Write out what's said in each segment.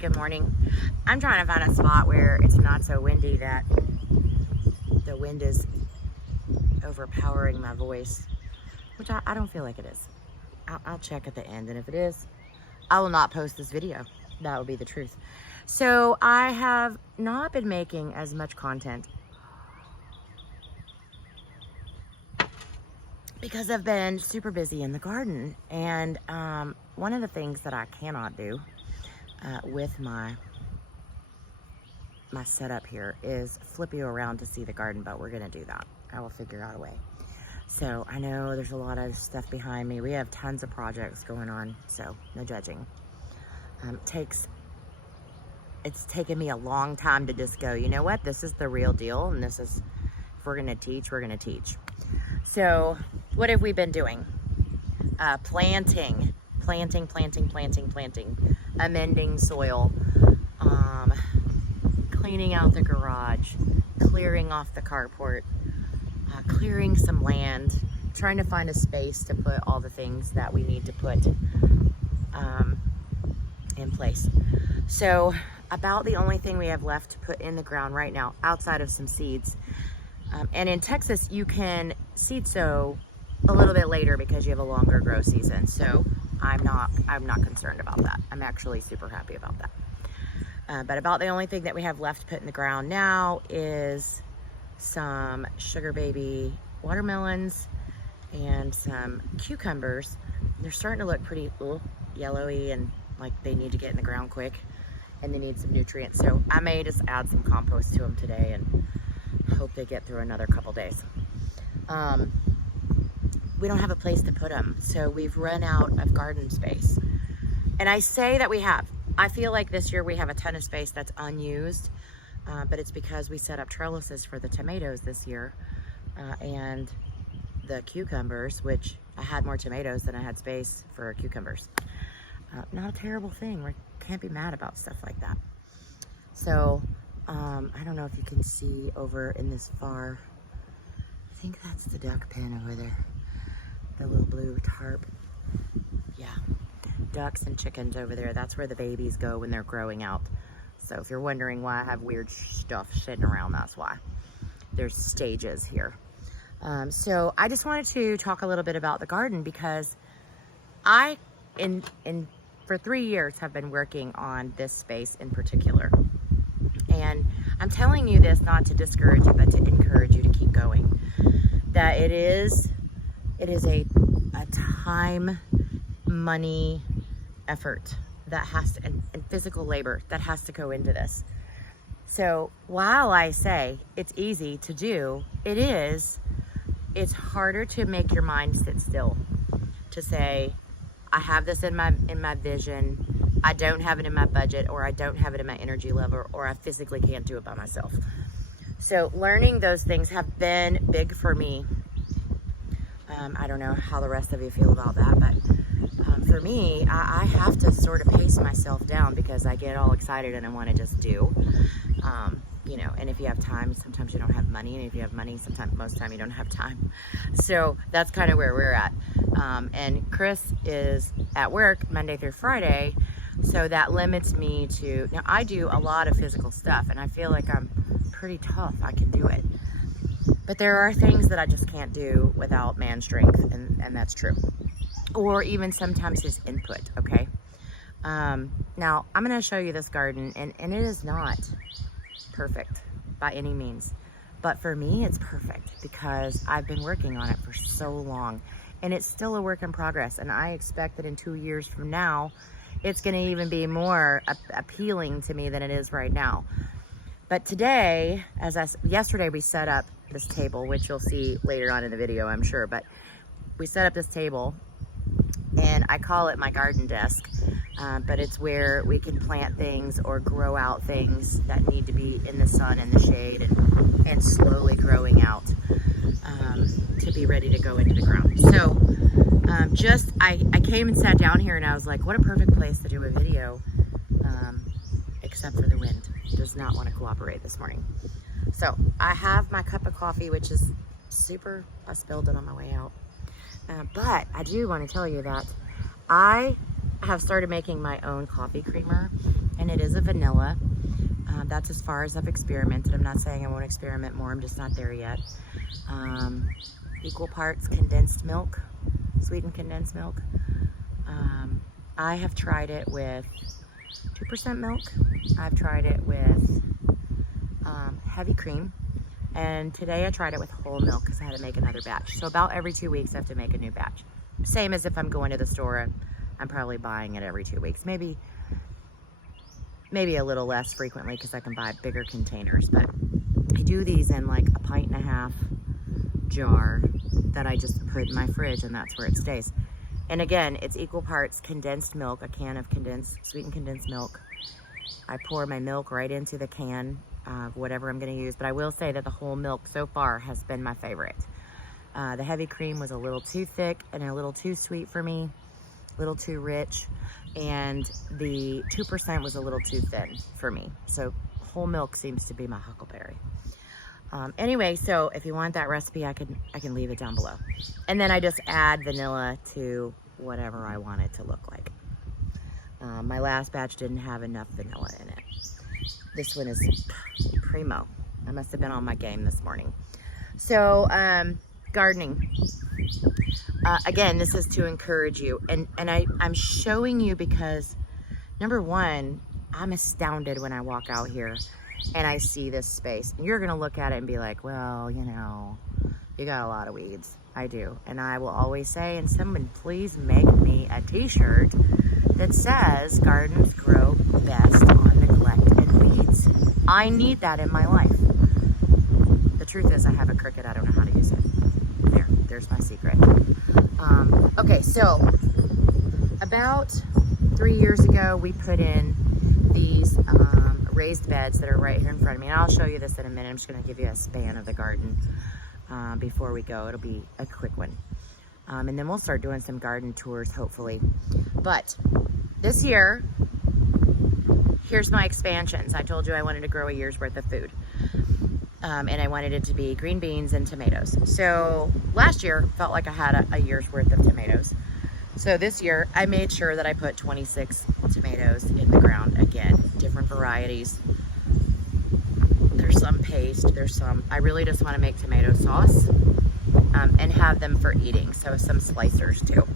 good morning. I'm trying to find a spot where it's not so windy that the wind is overpowering my voice, which I don't feel like it is. I'll check at the end, and if it is, I will not post this video. That would be the truth. So I have not been making as much content because I've been super busy in the garden. And one of the things that I cannot do with my setup here is flip you around to see the garden, but we're gonna do that. I will figure out a way. So I know there's a lot of stuff behind me. We have tons of projects going on, so no judging. It's taken me a long time to just go, you know what, this is the real deal, and this is, if we're gonna teach, we're gonna teach. So what have we been doing? Planting, amending soil, cleaning out the garage, clearing off the carport, clearing some land, trying to find a space to put all the things that we need to put in place. So about the only thing we have left to put in the ground right now, outside of some seeds. And in Texas, you can seed sow a little bit later because you have a longer grow season. So I'm not concerned about that. I'm actually super happy about that. But about the only thing that we have left to put in the ground now is some sugar baby watermelons and some cucumbers. They're starting to look pretty yellowy and like they need to get in the ground quick, and they need some nutrients. So I may just add some compost to them today and hope they get through another couple days. We don't have a place to put them, so we've run out of garden space. And I say that we have. I feel like this year we have a ton of space that's unused, but it's because we set up trellises for the tomatoes this year and the cucumbers, which I had more tomatoes than I had space for cucumbers. Not a terrible thing. We can't be mad about stuff like that. So I don't know if you can see over in this far, I think that's the duck pen over there, the little blue tarp. Yeah, ducks and chickens over there. That's where the babies go when they're growing out. So if you're wondering why I have weird stuff sitting around, that's why. There's stages here. So I just wanted to talk a little bit about the garden because I, for 3 years, have been working on this space in particular. And I'm telling you this not to discourage you, but to encourage you to keep going. That it is a time, money, effort that has to, and physical labor that has to go into this. So while I say it's easy to do, it's harder to make your mind sit still, to say, I have this in my vision, I don't have it in my budget, or I don't have it in my energy level, or I physically can't do it by myself. So learning those things have been big for me. I don't know how the rest of you feel about that, but for me, I have to sort of pace myself down because I get all excited and I want to just do. You know, and if you have time, sometimes you don't have money, and if you have money, most time you don't have time. So that's kind of where we're at. And Chris is at work Monday through Friday, so that limits me to, now I do a lot of physical stuff and I feel like I'm pretty tough, I can do it. But there are things that I just can't do without man strength, and that's true. Or even sometimes his input, okay? Now, I'm gonna show you this garden, and it is not perfect by any means. But for me, it's perfect because I've been working on it for so long, and it's still a work in progress. And I expect that in 2 years from now, it's gonna even be more appealing to me than it is right now. But today, yesterday we set up this table, which you'll see later on in the video, I'm sure, but we set up this table, and I call it my garden desk, but it's where we can plant things or grow out things that need to be in the sun and the shade and slowly growing out to be ready to go into the ground. So I came and sat down here and I was like, what a perfect place to do a video, except for the wind. It does not want to cooperate this morning. So I have my cup of coffee, which is super, I spilled it on my way out. But I do want to tell you that I have started making my own coffee creamer, and it is a vanilla. That's as far as I've experimented. I'm not saying I won't experiment more, I'm just not there yet. Equal parts condensed milk, sweetened condensed milk. I have tried it with 2% milk. I've tried it with heavy cream. And today I tried it with whole milk because I had to make another batch. So about every 2 weeks I have to make a new batch. Same as if I'm going to the store, I'm probably buying it every 2 weeks. Maybe a little less frequently because I can buy bigger containers. But I do these in like a 1.5 pint jar that I just put in my fridge, and that's where it stays. And again, it's equal parts condensed milk, a can of sweetened condensed milk. I pour my milk right into the can of whatever I'm going to use, but I will say that the whole milk so far has been my favorite. The heavy cream was a little too thick and a little too sweet for me, a little too rich, and the 2% was a little too thin for me. So whole milk seems to be my huckleberry. Anyway, so if you want that recipe, I can leave it down below. And then I just add vanilla to whatever I want it to look like. My last batch didn't have enough vanilla in it. This one is primo. I must have been on my game this morning. So, gardening. Again, this is to encourage you. And I'm showing you because, number one, I'm astounded when I walk out here and I see this space. And you're going to look at it and be like, well, you know, you got a lot of weeds. I do. And I will always say, and someone please make me a t-shirt that says gardens grow best on neglect and weeds. I need that in my life. The truth is I have a Cricut. I don't know how to use it. There's my secret. Okay, so about 3 years ago, we put in these raised beds that are right here in front of me. And I'll show you this in a minute. I'm just going to give you a span of the garden before we go. It'll be a quick one. And then we'll start doing some garden tours, hopefully. But this year, here's my expansions. I told you I wanted to grow a year's worth of food. And I wanted it to be green beans and tomatoes. So last year felt like I had a year's worth of tomatoes. So this year I made sure that I put 26 tomatoes in the ground again, different varieties. There's some paste, there's some, I really just want to make tomato sauce and have them for eating. So some slicers too.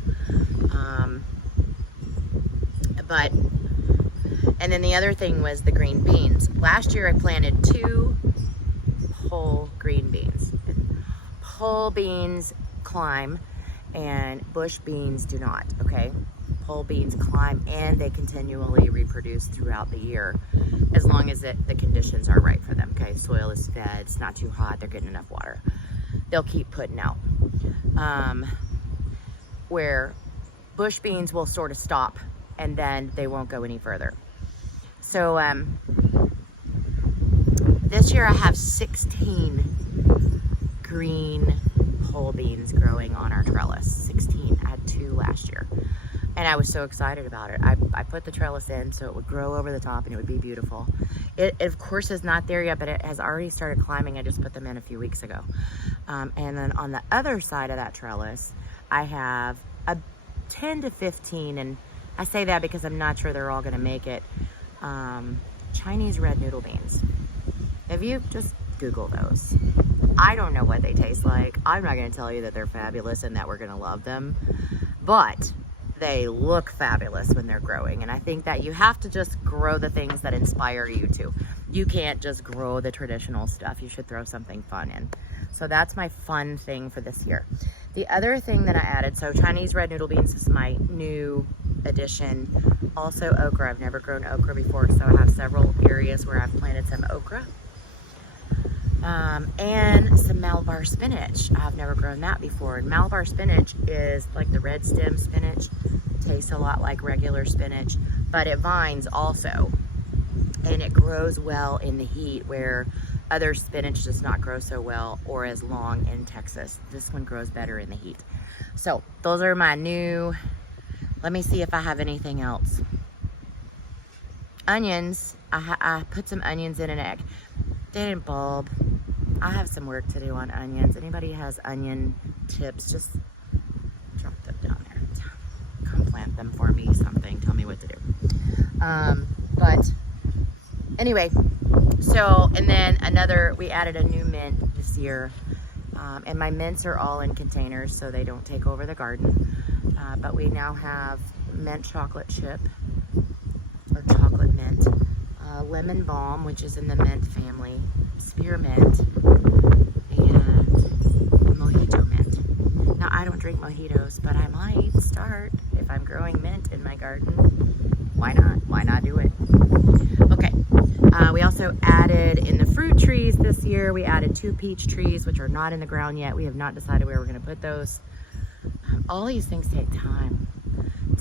And then the other thing was the green beans. Last year I planted 2 whole green beans. Pole beans climb and bush beans do not, okay? Pole beans climb and they continually reproduce throughout the year as long as the conditions are right for them, okay? Soil is fed, it's not too hot, they're getting enough water. They'll keep putting out. Where bush beans will sort of stop and then they won't go any further. So this year I have 16 green pole beans growing on our trellis. 16. I had 2 last year. And I was so excited about it. I put the trellis in so it would grow over the top and it would be beautiful. It of course is not there yet, but it has already started climbing. I just put them in a few weeks ago. And then on the other side of that trellis, I have a 10 to 15, and I say that because I'm not sure they're all gonna make it, Chinese red noodle beans. If you just Google those, I don't know what they taste like. I'm not going to tell you that they're fabulous and that we're going to love them, but they look fabulous when they're growing. And I think that you have to just grow the things that inspire you to. You can't just grow the traditional stuff. You should throw something fun in. So that's my fun thing for this year. The other thing that I added, so Chinese red noodle beans is my new addition. Also okra. I've never grown okra before, so I have several areas where I've planted some okra. And some Malabar spinach. I've never grown that before. And Malabar spinach is like the red stem spinach. Tastes a lot like regular spinach, but it vines also. And it grows well in the heat where other spinach does not grow so well or as long in Texas. This one grows better in the heat. So those are my new, let me see if I have anything else. Onions, I put some onions in an egg. They didn't bulb. I have some work to do on onions. Anybody has onion tips, just drop them down there. Come plant plant them for me, something, tell me what to do. But anyway, so, and then we added a new mint this year. And my mints are all in containers so they don't take over the garden. But we now have mint chocolate chip, or chocolate mint, lemon balm, which is in the mint family, spearmint, and mojito mint. Now, I don't drink mojitos, but I might start if I'm growing mint in my garden. Why not? Why not do it? Okay. We also added in the fruit trees this year, we added 2 peach trees, which are not in the ground yet. We have not decided where we're going to put those. All these things take time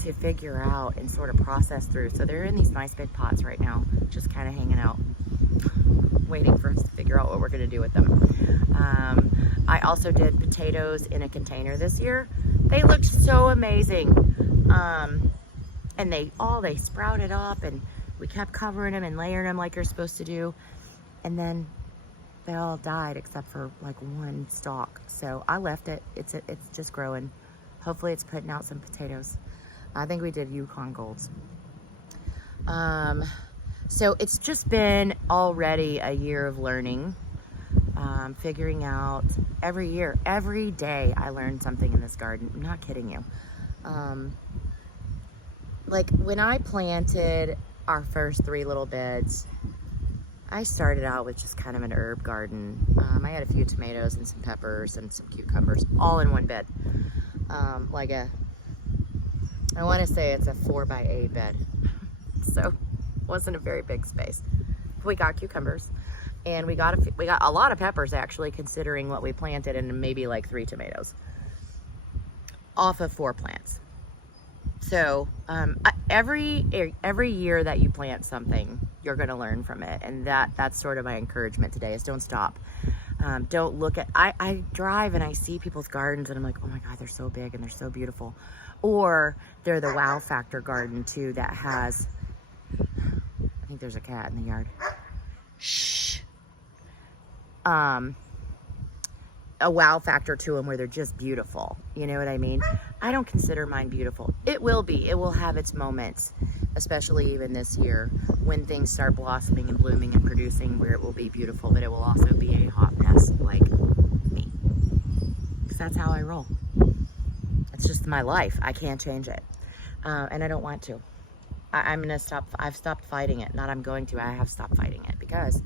to figure out and sort of process through. So they're in these nice big pots right now, just kind of hanging out, waiting for us to figure out what we're going to do with them. I also did potatoes in a container this year. They looked so amazing. And they sprouted up, and we kept covering them and layering them like you're supposed to do. And then they all died except for like 1 stalk. So I left it. It's just growing. Hopefully it's putting out some potatoes. I think we did Yukon Golds. So it's just been already a year of learning, figuring out every year, every day I learned something in this garden. I'm not kidding you. Like when I planted our first 3 little beds, I started out with just kind of an herb garden. I had a few tomatoes and some peppers and some cucumbers all in 1 bed. I want to say it's a 4x8 bed. So it wasn't a very big space. We got cucumbers, and we got a lot of peppers actually, considering what we planted, and maybe like 3 tomatoes off of 4 plants. So every year that you plant something, you're going to learn from it. And that's sort of my encouragement today, is don't stop. Don't look at, I drive and I see people's gardens and I'm like, oh my God, they're so big and they're so beautiful. Or they're the wow factor garden too, that has, I think there's a cat in the yard. Shh. A wow factor to them where they're just beautiful. You know what I mean? I don't consider mine beautiful. It will be. It will have its moments, especially even this year when things start blossoming and blooming and producing, where it will be beautiful, but it will also be a hot mess like me. Because that's how I roll. It's just my life. I can't change it. And I don't want to. I'm going to stop. I've stopped fighting it. Not I'm going to. I have stopped fighting it, because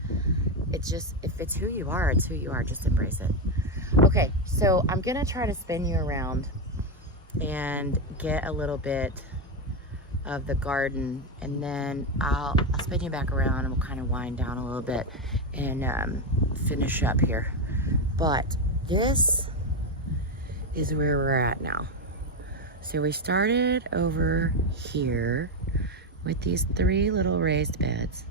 it's just, if it's who you are, it's who you are. Just embrace it. Okay, so I'm gonna try to spin you around and get a little bit of the garden, and then I'll spin you back around and we'll kind of wind down a little bit and finish up here. But this is where we're at now. So we started over here with these 3 little raised beds,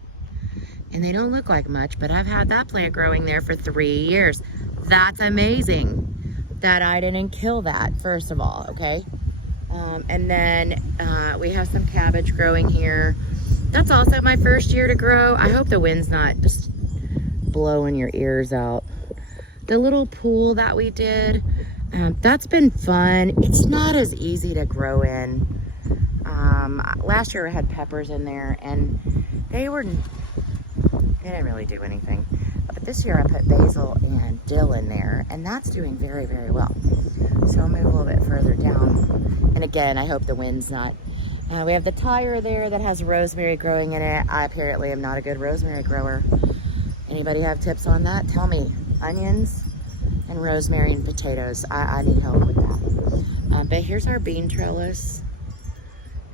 and they don't look like much, but I've had that plant growing there for 3 years. That's amazing that I didn't kill that, first of all, okay? And then we have some cabbage growing here. That's also my first year to grow. I hope the wind's not just blowing your ears out. The little pool that we did, that's been fun. It's not as easy to grow in. Last year I had peppers in there, and they didn't really do anything. But this year I put basil and dill in there, and that's doing very, very well. So I'll move a little bit further down. And again, I hope the wind's not. We have the tire there that has rosemary growing in it. I apparently am not a good rosemary grower. Anybody have tips on that? Tell me. Onions and rosemary and potatoes. I need help with that. But here's our bean trellis.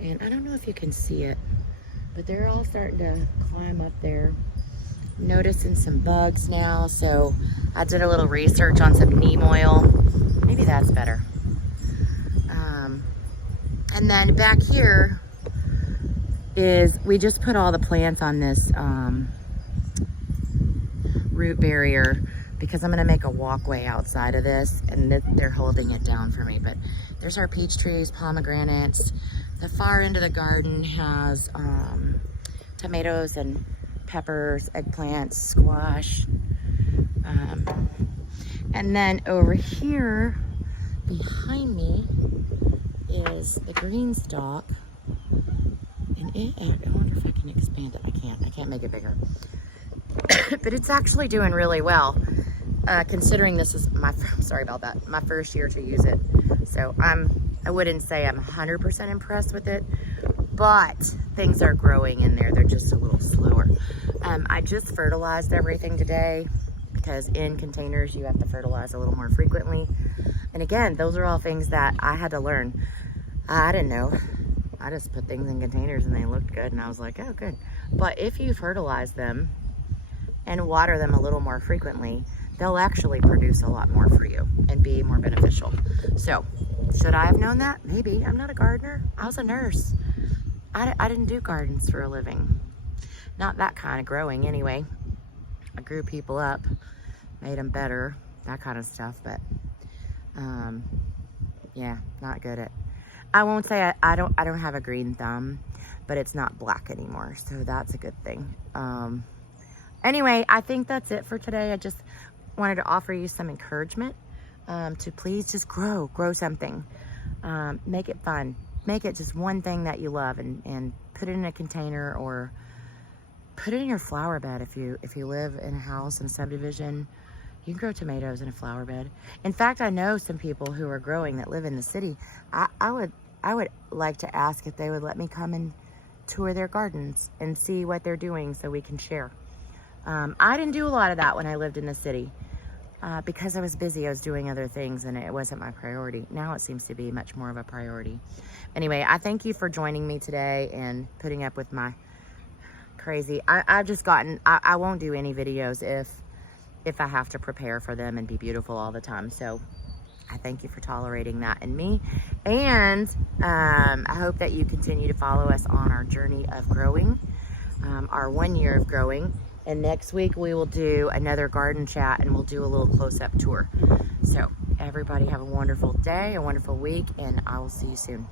And I don't know if you can see it, but they're all starting to climb up there. Noticing some bugs now, so I did a little research on some neem oil. Maybe that's better. And then back here is, we just put all the plants on this root barrier, because I'm gonna make a walkway outside of this, and they're holding it down for me. But there's our peach trees, pomegranates. The far end of the garden has tomatoes and peppers, eggplants, squash. And then over here behind me is the green stalk. And I wonder if I can expand it. I can't make it bigger. But it's actually doing really well, considering this is sorry about that, my first year to use it. So I wouldn't say I'm 100% impressed with it, but things are growing in there. They're just a little slower. I just fertilized everything today because in containers you have to fertilize a little more frequently. And again, those are all things that I had to learn. I didn't know. I just put things in containers and they looked good and I was like, oh, good. But if you fertilize them and water them a little more frequently, they'll actually produce a lot more for you and be more beneficial. So, should I have known that? Maybe. I'm not a gardener. I was a nurse. I didn't do gardens for a living. Not that kind of growing anyway. I grew people up, made them better, that kind of stuff, but yeah, not good at. I won't say I don't have a green thumb, but it's not black anymore, so that's a good thing. Anyway, I think that's it for today. I just wanted to offer you some encouragement to please just grow something. Make it fun. Make it just one thing that you love and put it in a container or put it in your flower bed. If you live in a house in a subdivision, you can grow tomatoes in a flower bed. In fact, I know some people who are growing that live in the city. I would like to ask if they would let me come and tour their gardens and see what they're doing so we can share. I didn't do a lot of that when I lived in the city because I was busy. I was doing other things and it wasn't my priority. Now it seems to be much more of a priority. Anyway, I thank you for joining me today and putting up with my crazy. I've just gotten, I won't do any videos if I have to prepare for them and be beautiful all the time. So I thank you for tolerating that in me. And I hope that you continue to follow us on our journey of growing, our 1 year of growing. And next week we will do another garden chat and we'll do a little close-up tour. So everybody have a wonderful day, a wonderful week, and I will see you soon.